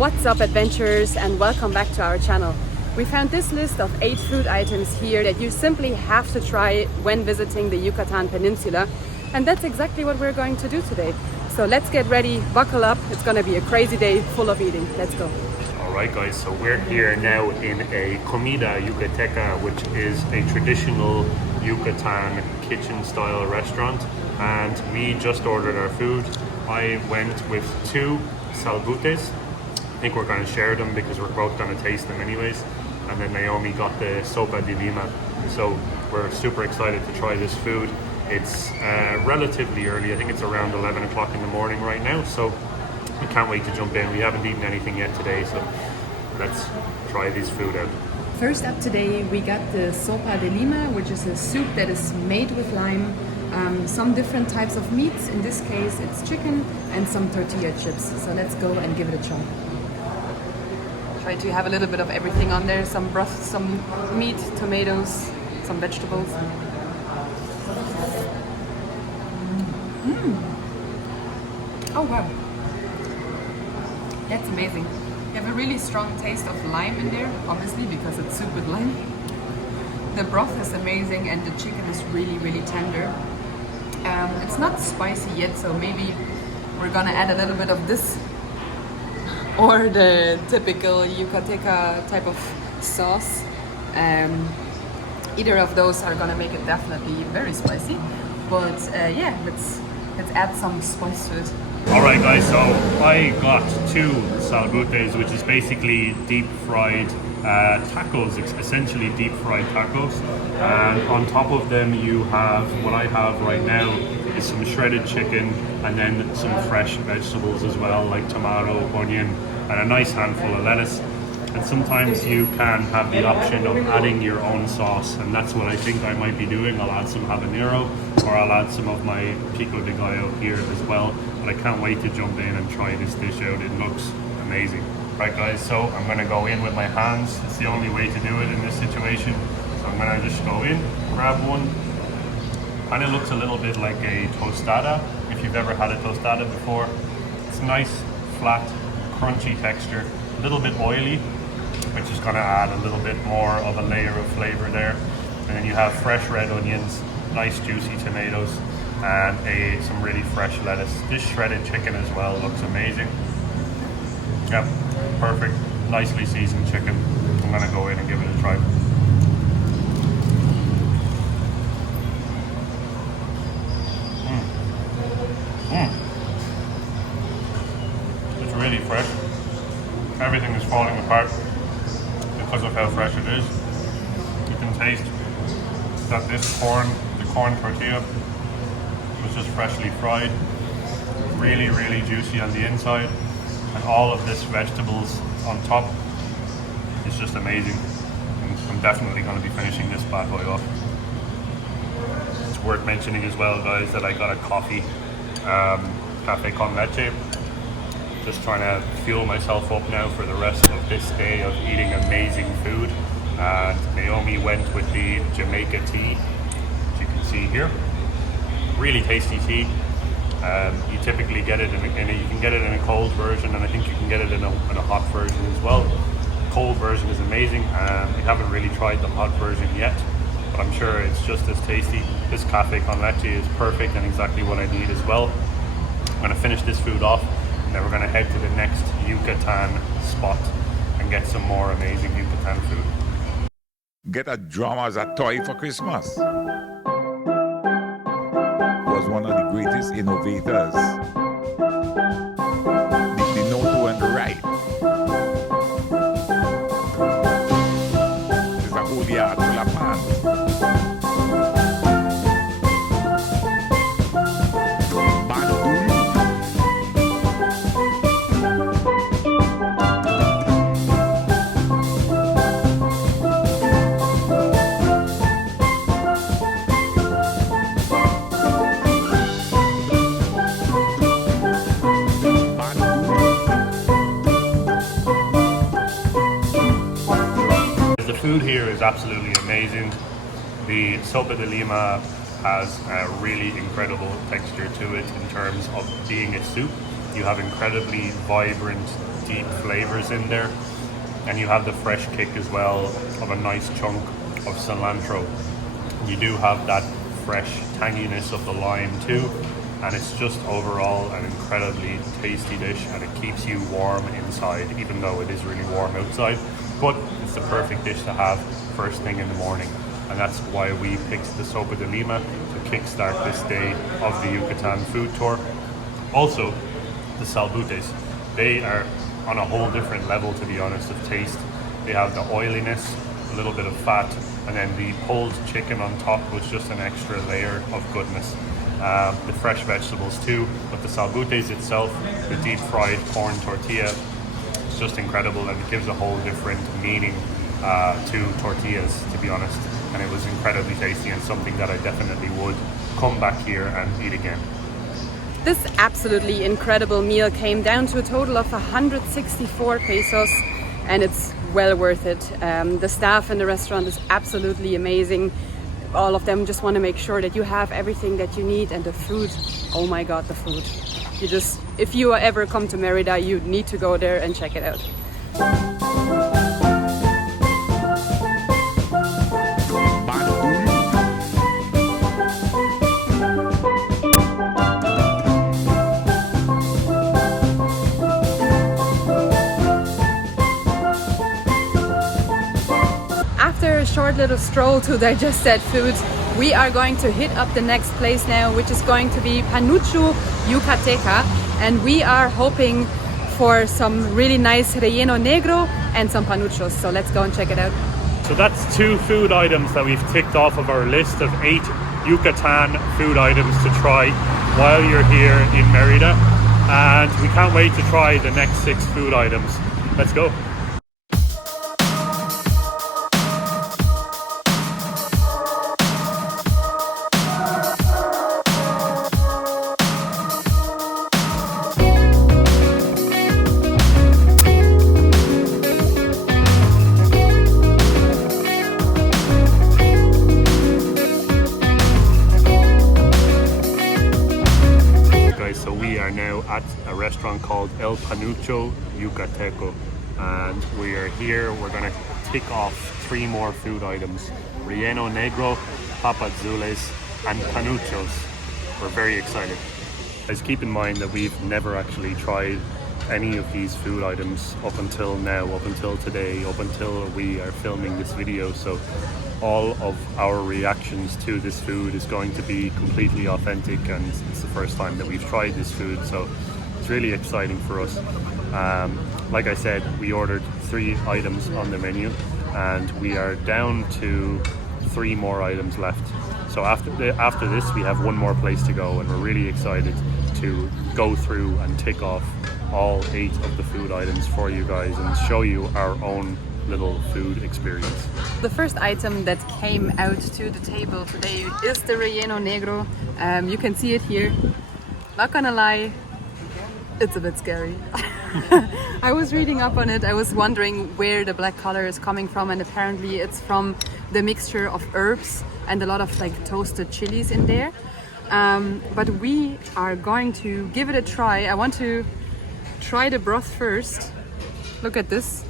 What's up, adventurers, and welcome back to our channel. We found this list of 8 food items here that you simply have to try when visiting the Yucatan Peninsula, and that's exactly what we're going to do today. So let's get ready, buckle up, it's gonna be a crazy day full of eating. Let's go. Alright guys, so we're here now in a comida Yucateca, which is a traditional Yucatan kitchen style restaurant, and we just ordered our food. I went with 2 salbutes. I think we're going to share them because we're both going to taste them anyways. And then Naomi got the Sopa De Lima. So we're super excited to try this food. It's relatively early. I think it's around 11 o'clock in the morning right now. So we can't wait to jump in. We haven't eaten anything yet today, so let's try this food out. First up today, we got the Sopa De Lima, which is a soup that is made with lime, some different types of meats. In this case, it's chicken and some tortilla chips. So let's go and give it a try. Try to have a little bit of everything on there, some broth, some meat, tomatoes, some vegetables. Oh wow, that's amazing. You have a really strong taste of lime in there, obviously because it's soup with lime. The broth is amazing and the chicken is really tender. It's not spicy yet, so maybe we're gonna add a little bit of this or the typical Yucatecan type of sauce. Either of those are gonna make it definitely very spicy. But yeah, let's add some spice to it. Alright guys, so I got 2 salbutes, which is basically deep fried tacos, essentially deep fried tacos. And on top of them you have, what I have right now is some shredded chicken and then some fresh vegetables as well, like tomato, onion, and a nice handful of lettuce. And sometimes you can have the option of adding your own sauce, and that's what I think I might be doing. I'll add some habanero, or I'll add some of my pico de gallo here as well. But I can't wait to jump in and try this dish out. It looks amazing. Right guys, so I'm gonna go in with my hands. It's the only way to do it in this situation. So I'm gonna just go in, grab one. Kind of looks a little bit like a tostada, if you've ever had a tostada before. It's nice, flat, crunchy texture, a little bit oily, which is going to add a little bit more of a layer of flavor there. And then you have fresh red onions, nice juicy tomatoes, and some really fresh lettuce. This shredded chicken as well looks amazing. Yep, perfect, nicely seasoned chicken. I'm going to go in and give it a try. It's really fresh. Everything is falling apart because of how fresh it is. You can taste that this the corn tortilla was just freshly fried. Really juicy on the inside. And all of this vegetables on top is just amazing. And I'm definitely going to be finishing this bad boy off. It's worth mentioning as well, guys, that I got a coffee, cafe con leche. Just trying to fuel myself up now for the rest of this day of eating amazing food. And Naomi went with the Jamaica tea, as you can see here. Really tasty tea. You typically get it you can get it in a cold version, and I think you can get it in a hot version as well. Cold version is amazing. We haven't really tried the hot version yet, but I'm sure it's just as tasty. This cafe con leche is perfect and exactly what I need as well. I'm gonna finish this food off, and then we're going to head to the next Yucatan spot and get some more amazing Yucatan food. Get a drum as a toy for Christmas. Was one of the greatest innovators. The note to and the right. It's a holy art full of fans. Food here is absolutely amazing. The Sopa De Lima has a really incredible texture to it in terms of being a soup. You have incredibly vibrant deep flavors in there. And you have the fresh kick as well of a nice chunk of cilantro. You do have that fresh tanginess of the lime too, and it's just overall an incredibly tasty dish, and it keeps you warm inside even though it is really warm outside. But it's the perfect dish to have first thing in the morning, and that's why we picked the Sopa De Lima to kickstart this day of the Yucatan food tour. Also, the salbutes, they are on a whole different level, to be honest, of taste. They have the oiliness, a little bit of fat, and then the pulled chicken on top was just an extra layer of goodness. The fresh vegetables too, but the salbutes itself, the deep fried corn tortilla, it's just incredible, and it gives a whole different meaning to tortillas, to be honest. And it was incredibly tasty and something that I definitely would come back here and eat again. This absolutely incredible meal came down to a total of 164 pesos, and it's well worth it. The staff in the restaurant is absolutely amazing. All of them just want to make sure that you have everything that you need, and the food, oh my god, the food. If you ever come to Mérida, you need to go there and check it out. After a short little stroll to digest that food, we are going to hit up the next place now, which is going to be Peninsula Yucatecan, and we are hoping for some really nice relleno negro and some panuchos. So let's go and check it out. So that's 2 food items that we've ticked off of our list of 8 Yucatan food items to try while you're here in Mérida, and we can't wait to try the next 6 food items. Let's go. So we are now at a restaurant called El Panucho Yucateco, and we are here. We're going to tick off 3 more food items: relleno negro, papas azules, and panuchos. We're very excited. Guys, keep in mind that we've never actually tried any of these food items up until now, up until today, up until we are filming this video. So all of our reactions to this food is going to be completely authentic, and it's the first time that we've tried this food, so it's really exciting for us. Like I said, we ordered 3 items on the menu, and we are down to 3 more items left. So after this, we have 1 more place to go, and we're really excited to go through and tick off all 8 of the food items for you guys and show you our own little food experience. The first item that came out to the table today is the relleno negro. You can see it here. Not gonna lie, it's a bit scary. I was reading up on it. I was wondering where the black color is coming from, and apparently it's from the mixture of herbs and a lot of like toasted chilies in there. But we are going to give it a try. I want to try the broth first. Look at this.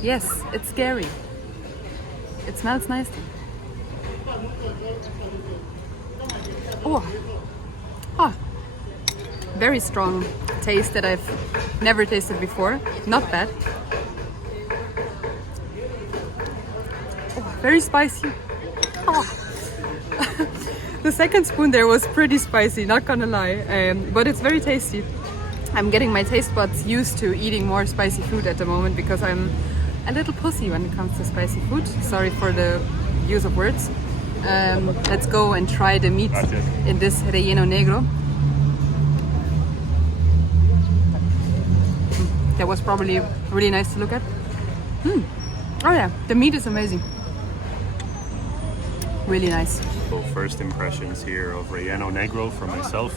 Yes, it's scary. It smells nice. Oh, very strong taste that I've never tasted before. Not bad. Oh, very spicy. Oh. The second spoon there was pretty spicy, not gonna lie, but it's very tasty. I'm getting my taste buds used to eating more spicy food at the moment because I'm a little pussy when it comes to spicy food. Sorry for the use of words. Let's go and try the meat in this relleno negro. That was probably really nice to look at. Oh yeah, the meat is amazing. Really nice. So first impressions here of relleno negro for myself.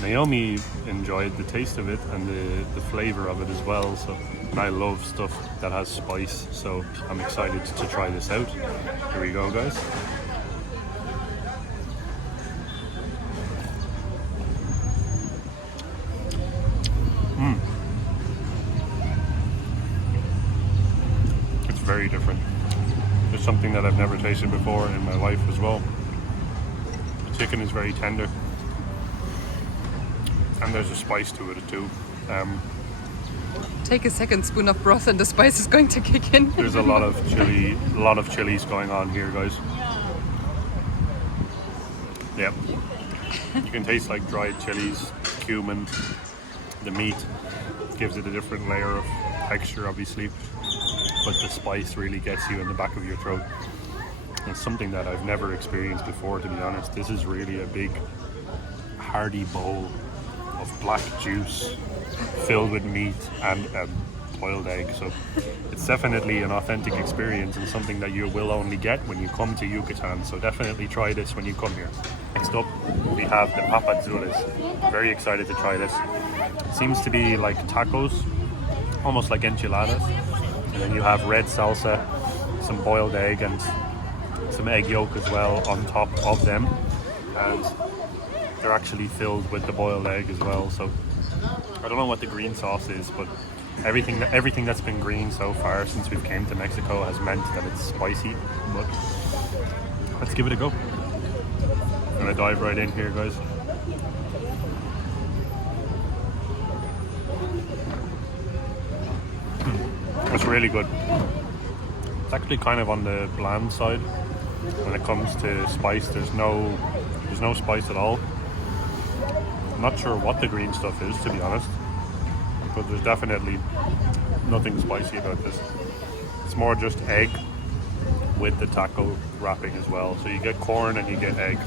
Naomi enjoyed the taste of it and the flavor of it as well. So I love stuff that has spice, so I'm excited to try this out. Here we go, guys. very different. It's something that I've never tasted before in my life as well. The chicken is very tender, and there's a spice to it too. Take a second spoon of broth and the spice is going to kick in. There's a lot of chilies going on here, guys. Yeah, you can taste like dried chilies, cumin. The meat gives it a different layer of texture, obviously, but the spice really gets you in the back of your throat. It's something that I've never experienced before, to be honest. This is really a big, hearty bowl of black juice filled with meat and a boiled egg. So it's definitely an authentic experience and something that you will only get when you come to Yucatan. So definitely try this when you come here. Next up, we have the papazules. Very excited to try this. It seems to be like tacos, almost like enchiladas. And then you have red salsa, some boiled egg and some egg yolk as well on top of them. And they're actually filled with the boiled egg as well. So I don't know what the green sauce is, but everything that's been green so far since we've came to Mexico has meant that it's spicy. But let's give it a go. I'm gonna dive right in here, guys. It's really good. It's actually kind of on the bland side when it comes to spice. There's no spice at all. I'm not sure what the green stuff is, to be honest, but there's definitely nothing spicy about this. It's more just egg with the taco wrapping as well. So you get corn and you get egg.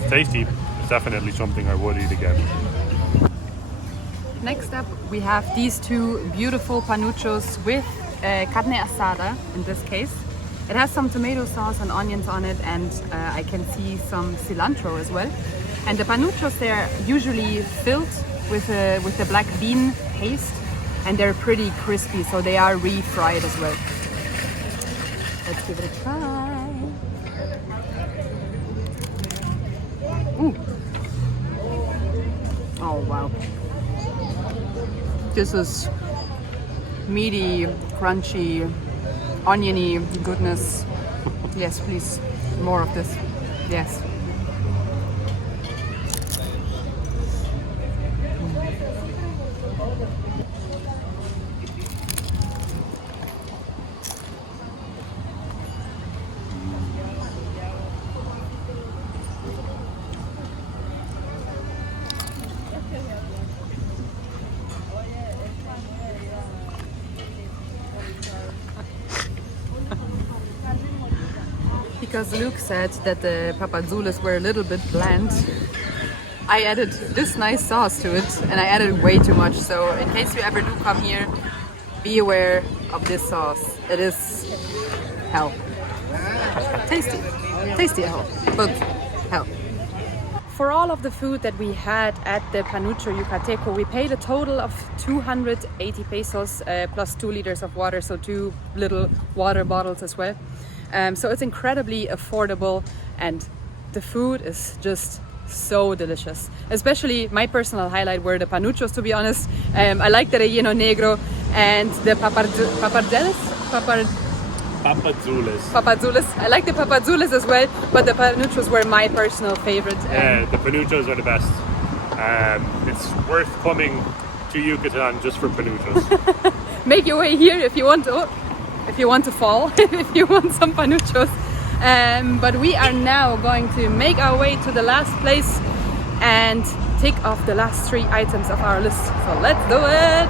It's tasty. It's definitely something I would eat again. Next up, we have these two beautiful panuchos with carne asada, in this case. It has some tomato sauce and onions on it, and I can see some cilantro as well. And the panuchos, they're usually filled with the black bean paste, and they're pretty crispy, so they are refried as well. Let's give it a try. Ooh. Oh wow. This is meaty, crunchy, oniony goodness. Yes, please, more of this. Yes. Because Luke said that the papazules were a little bit bland, I added this nice sauce to it, and I added way too much. So in case you ever do come here, be aware of this sauce. It is hell. Tasty. Tasty hell, but hell. For all of the food that we had at the Panucho Yucateco, we paid a total of 280 pesos plus 2 liters of water, so 2 little water bottles as well. So it's incredibly affordable, and the food is just so delicious. Especially my personal highlight were the panuchos, to be honest. I like the relleno negro and the papazules. I like the papazules as well, but the panuchos were my personal favorite. Yeah, the panuchos are the best. It's worth coming to Yucatan just for panuchos. Make your way here if you want to. If you want to fall, if you want some panuchos. But we are now going to make our way to the last place and tick off the last 3 items of our list. So let's do it!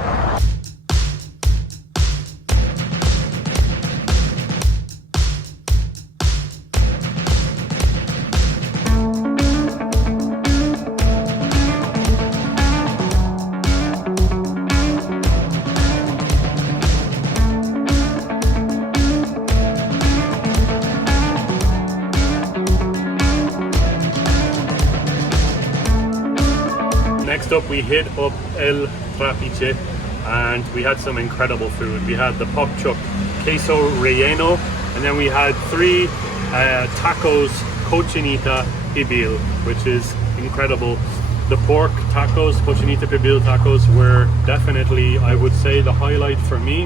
Next up, we hit up El Trapiche, and we had some incredible food. We had the pork chop queso relleno, and then we had 3 tacos cochinita pibil, which is incredible. The pork tacos, cochinita pibil tacos, were definitely, I would say, the highlight for me.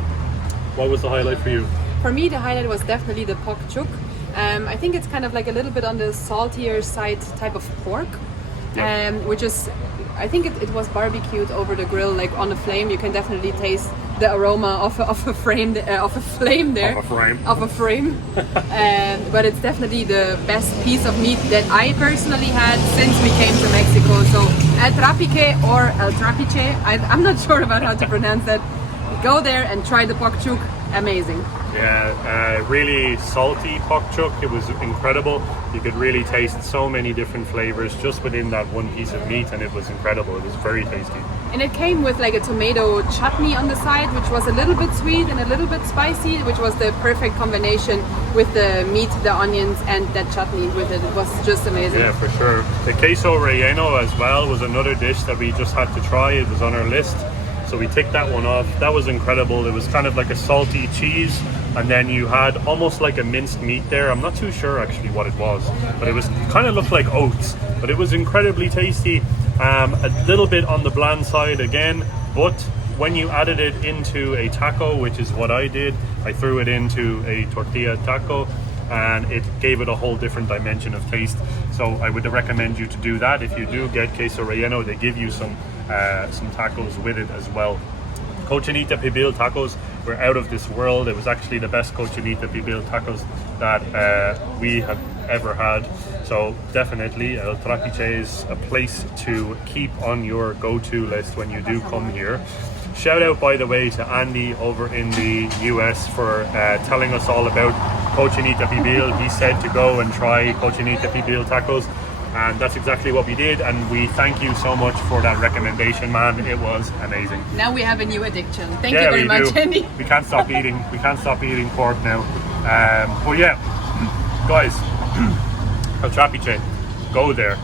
What was the highlight for you? For me, the highlight was definitely the pok chuk. I think it's kind of like a little bit on the saltier side type of pork, which is, I think it was barbecued over the grill, like on a flame. You can definitely taste the aroma of a flame there. Of a frame. But it's definitely the best piece of meat that I personally had since we came to Mexico. So El Trapiche or El Trapiche, I'm not sure about how to pronounce that. Go there and try the pok chuk. Amazing. Yeah, really salty pok chuk. It was incredible. You could really taste so many different flavors just within that one piece of meat, and it was incredible. It was very tasty. And it came with like a tomato chutney on the side, which was a little bit sweet and a little bit spicy, which was the perfect combination with the meat, the onions, and that chutney with it. It was just amazing. Yeah, for sure. The queso relleno as well was another dish that we just had to try. It was on our list. So we ticked that one off. That was incredible. It was kind of like a salty cheese, and then you had almost like a minced meat there. I'm not too sure actually what it was, but it was kind of looked like oats, but it was incredibly tasty. A little bit on the bland side again, but when you added it into a taco, which is what I did, I threw it into a tortilla taco, and it gave it a whole different dimension of taste. So I would recommend you to do that. If you do get queso relleno, they give you some tacos with it as well. Cochinita pibil tacos were out of this world. It was actually the best cochinita pibil tacos that we have ever had. So definitely El Trapiche is a place to keep on your go-to list when you do come here. Shout out, by the way, to Andy over in the US for telling us all about Cochinita Pibil. He said to go and try Cochinita Pibil tacos, and that's exactly what we did, and we thank you so much for that recommendation, man. It was amazing. Now we have a new addiction. Thank you very much, Andy. We can't stop eating. We can't stop eating pork now. But yeah, guys, El Trapiche, go there.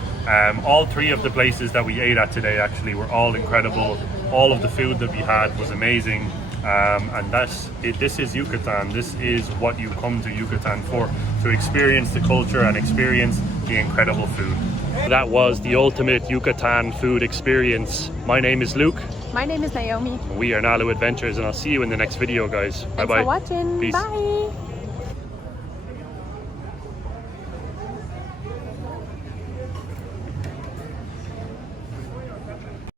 All three of the places that we ate at today actually were all incredible. All of the food that we had was amazing. And this is Yucatan. This is what you come to Yucatan for, to experience the culture and experience the incredible food. That was the ultimate Yucatan food experience. My name is Luke. My name is Naomi. We are Nalu Adventures, and I'll see you in the next video, guys. Thanks Bye-bye. for watching. Peace. Bye.